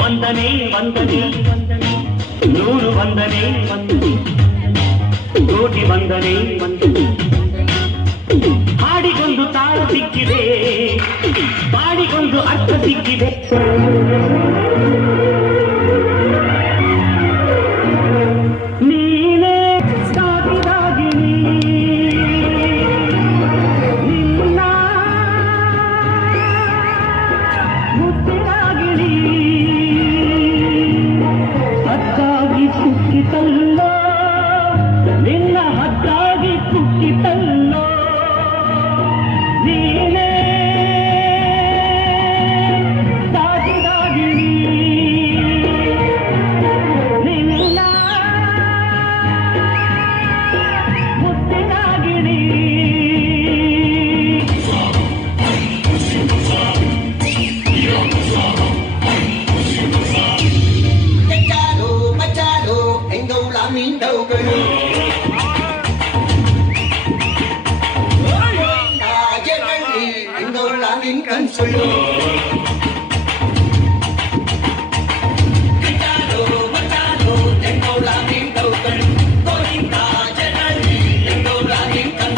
ವಂದನೆ ವಂದನೆ ನೂರು ವಂದನೆ ವಂದನೆ ಕೋಟಿ ವಂದನೆ ವಂದನೆ ಹಾಡಿಗೊಂದು ತಾಳ ಸಿಕ್ಕಿದೆ ಬಾಡಿಗೊಂದು ಅರ್ಥ ಸಿಕ್ಕಿದೆ ನೀನೇ ಸಾವಿರಾಗಿನಿ ನಿನ್ನ ಮುತ್ತಿರಾಗಿನಿ ಹಕ್ಕಾಗಿ ಕುಕ್ಕಿತಲ್ಲೋ ನಿನ್ನ ಹಕ್ಕಾಗಿ ಕುಕ್ಕಿತಲ್ಲೋ ನೀನೇ ಸಾವಿರಾಗಿನಿ ನಿನ್ನ ಮುತ್ತಿರಾಗಿನಿ Machado, anh đâu làm mình đâu cơ. Chết anh thì anh đâu làm mình cần solo. Machado, anh đâu làm mình đâu cơ. Có những ta chết anh thì anh đâu làm mình cần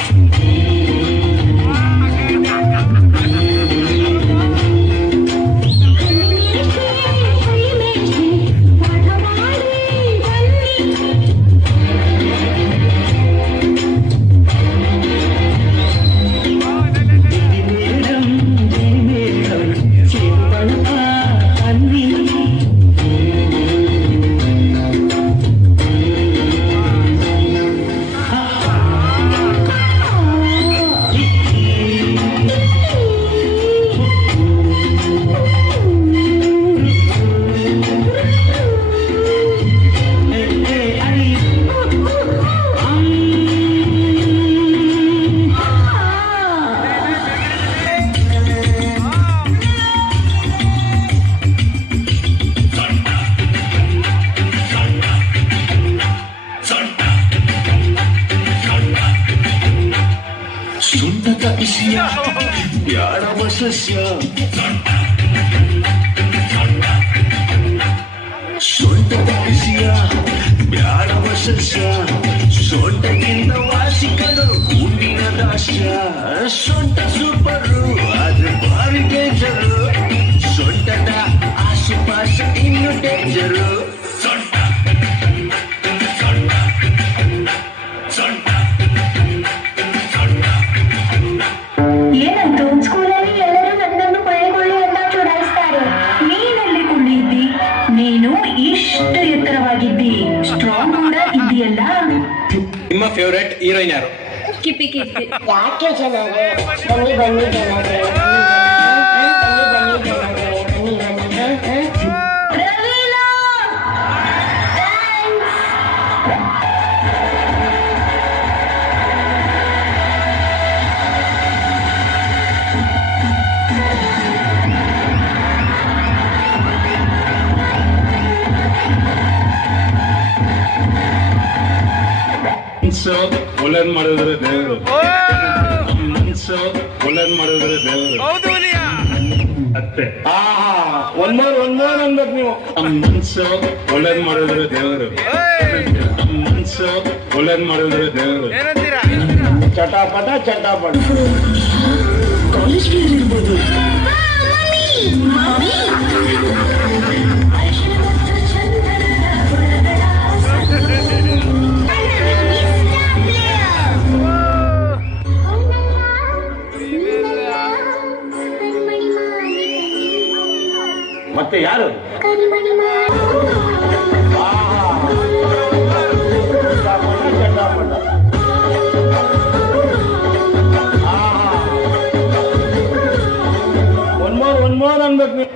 ಸುಂದರ ಇಸಿಯ ಬ್ಯಾಡವ ಸಸ್ಯ ಸೊಂಟದ ಬಿಸಿಯ ಬ್ಯಾಡವ ಸಸ್ಯ ಸೊಂಟಕ್ಕಿಂತ ವಾಸಿಕನು ಕೂಡಿನ ದಾಸ್ಯ ಸೊಂಟ super ಆದ್ರೆ ಭಾರಿ danger ಸೊಂಟದ ಆಸುಪಾಸ ಇನ್ನು danger ಸೊಂಟ ಸೊಂಟ ಸೊಂಟ ಏನಂತೂ ಸ್ಕೂಲಲ್ಲಿ ಎಲ್ಲರೂ ನನ್ನನ್ನು ಕೊಳ್ಳೆ ಅಂತ ಚುಡಾಯಿಸ್ತಾರೆ. ನೀನಲ್ಲಿ ಕುಳ್ಳಿದ್ದಿ, ನೀನು ಇಷ್ಟು ಎತ್ತರವಾಗಿದ್ದಿ, ಸ್ಟ್ರಾಂಗ್ ಕೂಡ ಇದ್ದೀಯಲ್ಲ. ನಿಮ್ಮ ಫೇವರೇಟ್ ಹೀರೋಯಿನ್ ಯಾರು? ಕಿಪ್ಪಿ ಕಿಪ್ಪಿ. ಯಾಕೆ ಜನರೇ ಬನ್ನಿ ಬನ್ನಿ ಜನರೇ ಬನ್ನಿ ಬನ್ನಿ ಜನರೇ ರವೀನಾ! ಮನ್ಸು ಒಳ್ಳೇದ್ ಮಾಡಿದ್ರೆ ದೇವರು ಮನ್ಸು ಒಳ್ಳೇದ್ ಮಾಡಿದ್ರೆ ದೇವರು ಅತ್ತೆ ಒಂದೋರ್ ಅನ್ಬೇಕು ನೀವು ಮನ್ಸು ಒಳ್ಳೇದ್ ಮಾಡಿದ್ರೆ ದೇವರು ಮನ್ಸು ಒಳ್ಳೇದ್ ಮಾಡಿದ್ರೆ ದೇವರು ಚಟಾಪಟ ಚಟಾಪಟ ಕಾಲೇಜ್ಗೆ ಇರ್ಬೋದು ಮತ್ತೆ ಯಾರು ಒನ್ ಮೋರ್ ಅನ್ಬೇಕು ನೀವು